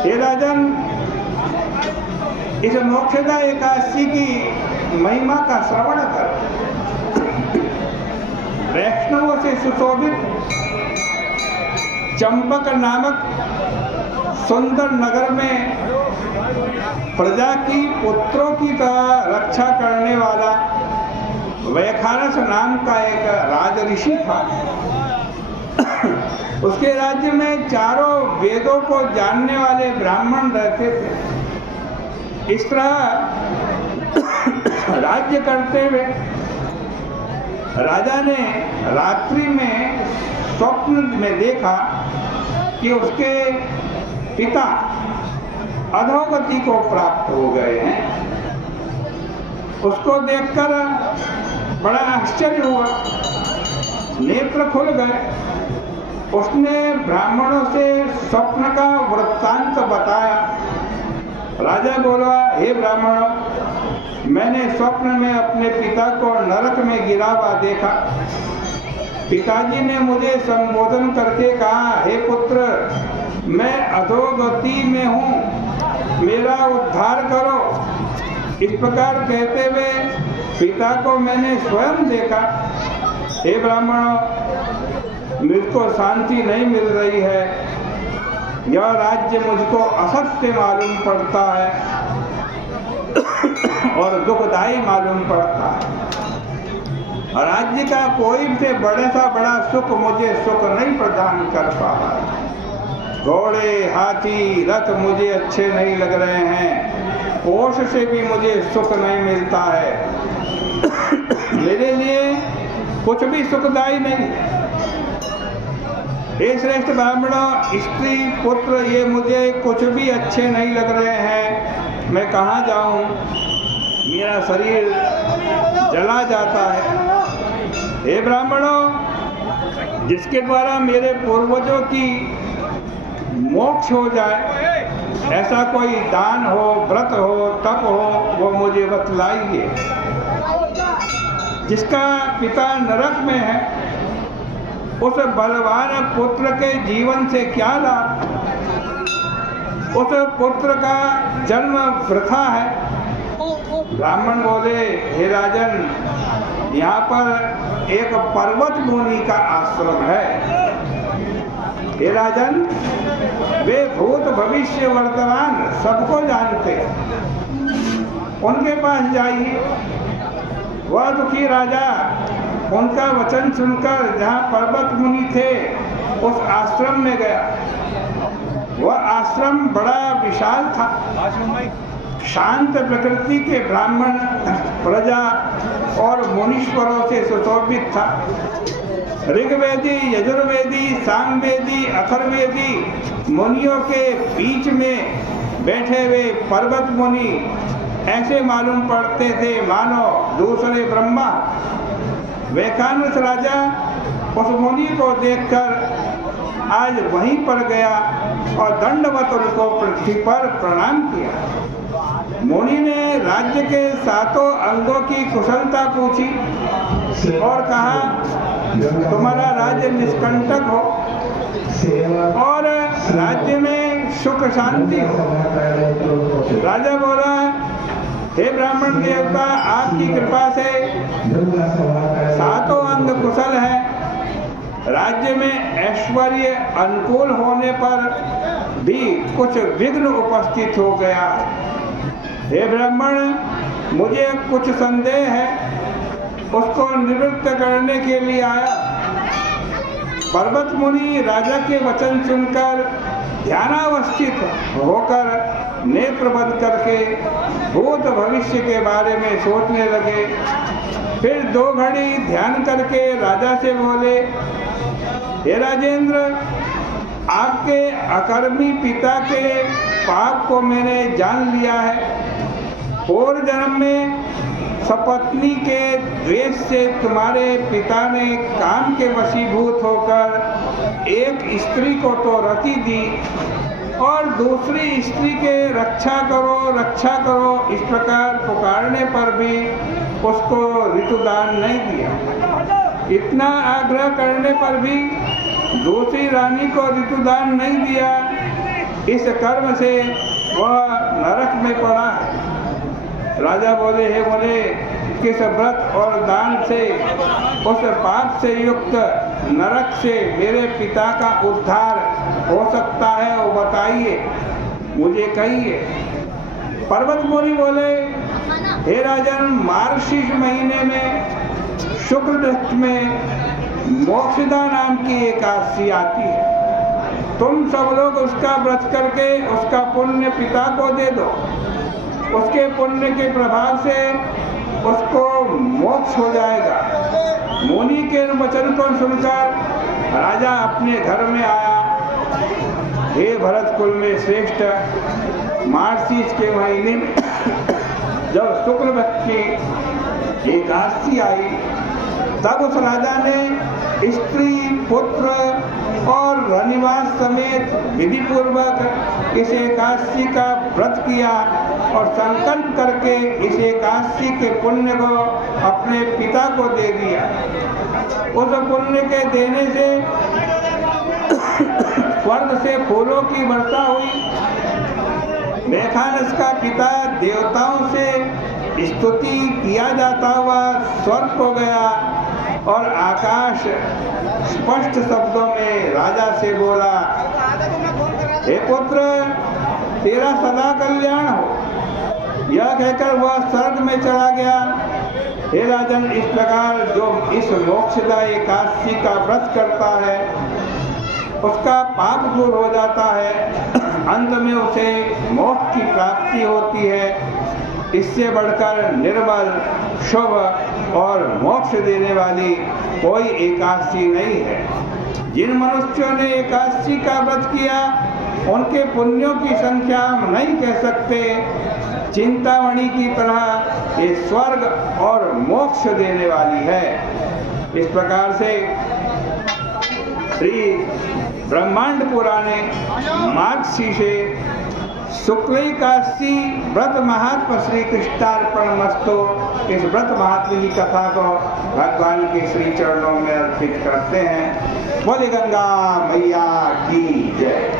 हे राजन, इस मोक्षदा एकादशी की महिमा का श्रवण कर। वैष्णवों से सुशोभित चंपक नामक सुंदर नगर में प्रजा की पुत्रों की तरह रक्षा करने वाला वैखानस नाम का एक राजऋषि था। उसके राज्य में चारों वेदों को जानने वाले ब्राह्मण रहते थे। इस तरह राज्य करते हुए राजा ने रात्रि में स्वप्न में देखा कि उसके पिता अधोगति को प्राप्त हो गए हैं। उसको देखकर बड़ा आश्चर्य हुआ, नेत्र खुल गए। उसने ब्राह्मणों से स्वप्न का वृत्तांत बताया। राजा बोला, हे ब्राह्मणों, मैंने स्वप्न में अपने पिता को नरक में गिरा हुआ देखा। पिताजी ने मुझे संबोधन करके कहा, हे पुत्र, मैं अधोगति में हूँ, मेरा उद्धार करो। इस प्रकार कहते हुए पिता को मैंने स्वयं देखा। हे ब्राह्मणों, मुझको शांति नहीं मिल रही है। यह राज्य मुझको असत्य मालूम पड़ता है और दुखदायी मालूम पड़ता है। राज्य का कोई से बड़े सा बड़ा सुख मुझे सुख नहीं प्रदान कर पा रहा है। घोड़े, हाथी, रथ मुझे अच्छे नहीं लग रहे हैं। पोष से भी मुझे सुख नहीं मिलता है। मेरे लिए कुछ भी सुखदायी नहीं। हे श्रेष्ठ ब्राह्मणों, स्त्री, पुत्र, ये मुझे कुछ भी अच्छे नहीं लग रहे हैं। मैं कहाँ जाऊँ? मेरा शरीर जला जाता है। हे ब्राह्मणों, जिसके द्वारा मेरे पूर्वजों की मोक्ष हो जाए, ऐसा कोई दान हो, व्रत हो, तप हो, वो मुझे बतलाइए। जिसका पिता नरक में है, उस बलवान पुत्र के जीवन से क्या लाभ? उस पुत्र का जन्म वृथा है। ब्राह्मण बोले, हे राजन, यहाँ पर एक पर्वत मुनि का आश्रम है। हे राजन, वे भूत भविष्य वर्तमान सबको जानते हैं। उनके पास जाइए। वह दुखी राजा उनका वचन सुनकर जहाँ पर्वत मुनि थे, उस आश्रम में गया। वह आश्रम बड़ा विशाल था। शांत प्रकृति के ब्राह्मण, प्रजा और मुनीश्वरों से सुशोभित था। ऋग्वेदी, यजुर्वेदी, सामवेदी, अथर्ववेदी मुनियों के बीच में बैठे हुए पर्वत मुनि ऐसे मालूम पड़ते थे मानो दूसरे ब्रह्मा। वैखानस राजा उस मुनि को देखकर आज वहीं पर गया और दंडवत उनको पृथ्वी पर प्रणाम किया। मुनि ने राज्य के 7 अंगों की कुशलता पूछी और कहा, तुम्हारा राज्य निष्कंटक हो और राज्य में सुख शांति हो। राजा बोला, हे ब्राह्मण देवता, आपकी कृपा से 7 अंग कुशल है। राज्य में ऐश्वर्य अनुकूल होने पर भी कुछ विघ्न उपस्थित हो गया है। हे ब्राह्मण, मुझे कुछ संदेह है, उसको निवृत्त करने के लिए आया। पर्वत मुनि राजा के वचन सुनकर ध्यानावस्थित होकर नेत्र बंद करके भूत भविष्य के बारे में सोचने लगे। फिर 2 घड़ी ध्यान करके राजा से बोले, हे राजेंद्र, आपके अकर्मी पिता के पाप को मैंने जान लिया है। पूर्व जन्म में सपत्नी के द्वेष से तुम्हारे पिता ने काम के वशीभूत होकर एक स्त्री को तो रति दी और दूसरी स्त्री के रक्षा करो इस प्रकार पुकारने पर भी उसको ऋतुदान नहीं दिया। इतना आग्रह करने पर भी दूसरी रानी को ऋतुदान नहीं दिया। इस कर्म से वह नरक में पड़ा है। राजा बोले, हे बोले, किस व्रत और दान से उस पाप से युक्त नरक से मेरे पिता का उद्धार हो सकता है, वो बताइए, मुझे कहिए। पर्वत मुनि बोले, हे राजन, मार्गशीर्ष महीने में शुक्ल पक्ष में मोक्षदा नाम की एकादशी आती है। तुम सब लोग उसका व्रत करके उसका पुण्य पिता को दे दो। उसके पुण्य के प्रभाव से उसको मोक्ष हो जाएगा। मुनि के वचन को सुनकर राजा अपने घर में आया। हे भरत कुल में श्रेष्ठ, मार्गशीर्ष के महीने में जब शुक्ल पक्ष की एकादशी आई, तब उस राजा ने स्त्री, पुत्र और रनिवास समेत विधि पूर्वक इस एकादशी का व्रत किया और संकल्प करके इस एकादशी के पुण्य को अपने पिता को दे दिया। उस पुण्य के देने से स्वर्ग से फूलों की वर्षा हुई। मेघानस का पिता देवताओं से स्तुति किया जाता हुआ स्वर्ग हो गया और आकाश स्पष्ट शब्दों में राजा से बोला, हे पुत्र, तेरा सदा कल्याण हो। यह कहकर वह स्वर्ग में चला गया। हे राजन, इस प्रकार जो इस मोक्षदा एकादशी का व्रत करता है उसका पाप दूर हो जाता है, अंत में उसे मोक्ष की प्राप्ति होती है। इससे बढ़कर निर्मल, शुभ और मोक्ष देने वाली कोई एकादशी नहीं है। जिन मनुष्यों ने एकादशी का व्रत किया उनके पुण्यों की संख्या हम नहीं कह सकते। चिंतामणि की तरह ये स्वर्ग और मोक्ष देने वाली है। इस प्रकार से श्री ब्रह्मांड पुराणे मार्गशीर्षे शुक्ल एकादशी व्रत महात्म श्री कृष्णार्पणमस्तु, इस व्रत महात्म्य की कथा को भगवान के श्री चरणों में अर्पित करते हैं। बोले गंगा मैया की जय।